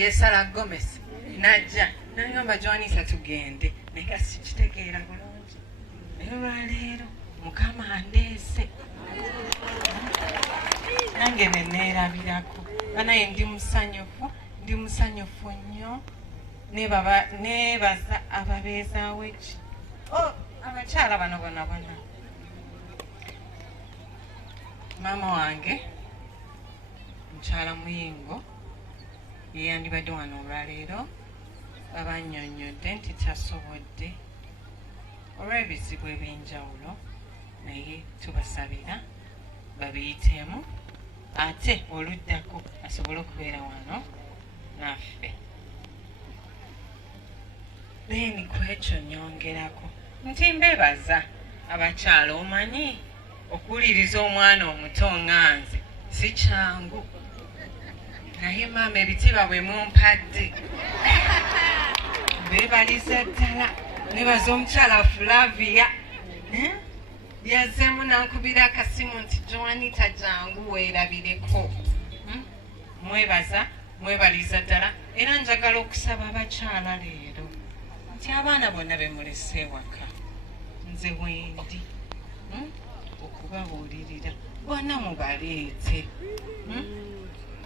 yesala Gomez najja nangamba Joanita tugende naye sikitegeera bulungi naye olwaleero Mukama andeese nange neneerabirako banaye ndi musanyufu nnyo neebaza ababeezaawo eki abakyala bano bonna maama wange mukyala Muyingo yeyandibadde wano olwaleero babannyonnyodde nti tasobodde olw'ebizibu eby'enjawulo naye tubasabira babiyiteemu ate oluddako asobole okubeera wano naffe. Then ku ekyo nyongerako nti mbebaza abakyala omanyi okuwuliriza omwana omuto nga nze si kyangu naye maama ebitiibwa bwe mumpadde beebaliza ddala nebaza omukyala Flavia yazzeemu nankubira akasimu nti Joanita jangu weerabireko. Mwebaliza ddala era njagala okusaba abakyala leero nti abaana bonna bemulese ewaka nze wendi okubabuulirira bonna mubaleete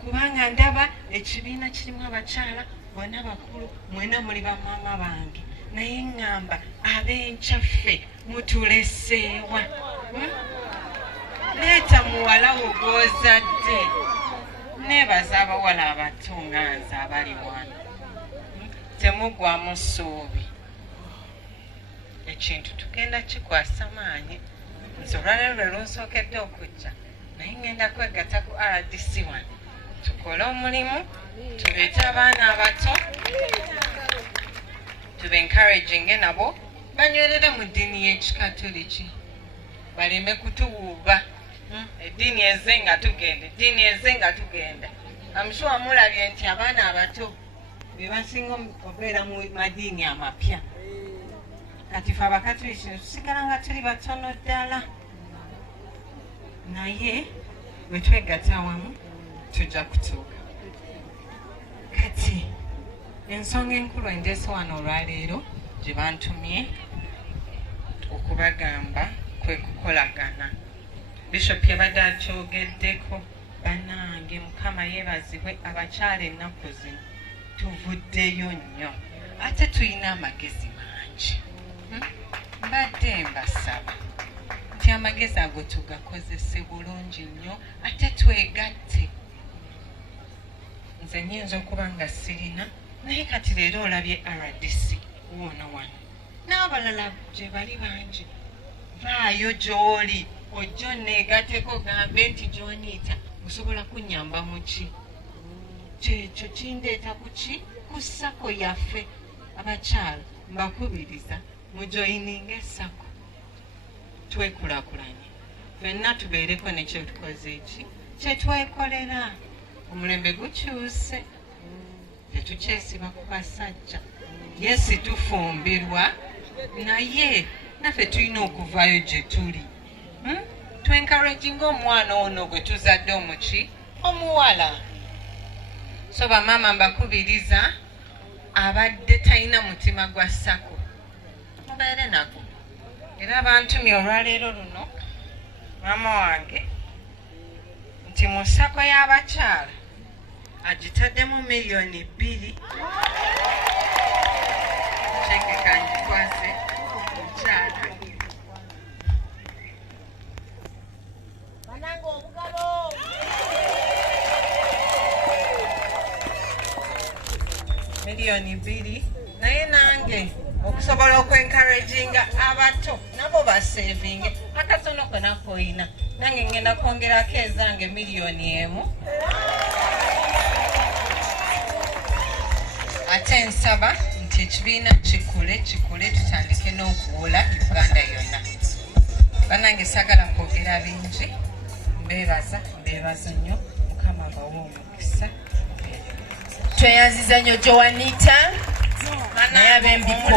kubanga ndaba ekibiina kirimu abakyala bonna bakulu mwena muli bamaama bange naye ŋŋamba ab'enkyaffe mutuleseewa leeta muwala wo gw'ozadde neebaza abawala abato nga nze abali wano temugwamu ssuubi ekintu tugenda kikwasa maanyi nze olwaleero lwe lunsookedde okujja naye ngenda kwegatta ku RDC wano tukole omulimu tuleete abaana abato tube encouraging nabo banywerere mu ddiini y'ekikatoliki baleme kutuwuuba eddiini eze nga tugenda amushuwa mulabye nti abaana abato be basinga okubeera mu madiini amapya kati fe abakatoliki tusigala nga tuli batono ddala naye bwe twegatta wamu tujja kutuuka. Kati ensonga enkulu endeese wano olwaleero gye bantumye okubagamba kwe kukolagana. Bishop yabadde akyogeddeko bannange Mukama yeebazibwe abakyala ennaku zino tuvuddeyo nnyo ate tulina amagezi mangi. Mbadde mbasaba nti amagezi ago tugakozese bulungi nnyo ate twegatte. Nze nnyinza okuba nga sirina naye kati leero olabye RDC wona wano n'abalala gye bali bangi vaayo gy'oli ojjo neegatteko gambe nti Joanita osobola kunnyamba mu ki kyekyo kindeeta kuki ku ssako yaffe abakyala mbakubiriza mujoyininga essako twekulaakulanye ffenna tubeereko nekyetukoze eki kyetwekolera. Omulembe gukyuse tetukyesiba ku basajja yesi tufumbirwa naye naffe tulina okuvaayo gye tuli twencouraginga omwana ono gwe tuzadde omuki omuwala. So bamaama mbakubiriza abadde talina mutima gwa ssako mubeere nagwo era bantumye olwaleero luno maama wange nti mu ssako y'abakyala agitaddemu $2,000,000 kyekeka ngikwase omukyala banange obugalo $2,000,000 naye nange okusobola okwencouraginga abato nabo basevinge akatono kona koyina nange ngenda kwongerako ezange $1,000,000 ate nsaba nti ekibiina kikule tutandike n'okuwola Uganda yonna. Banange sagala kwogera bingi mbeebaza nnyo Mukama abawe omukisa. Tweyanziza nnyo Joanita naye ab'embiko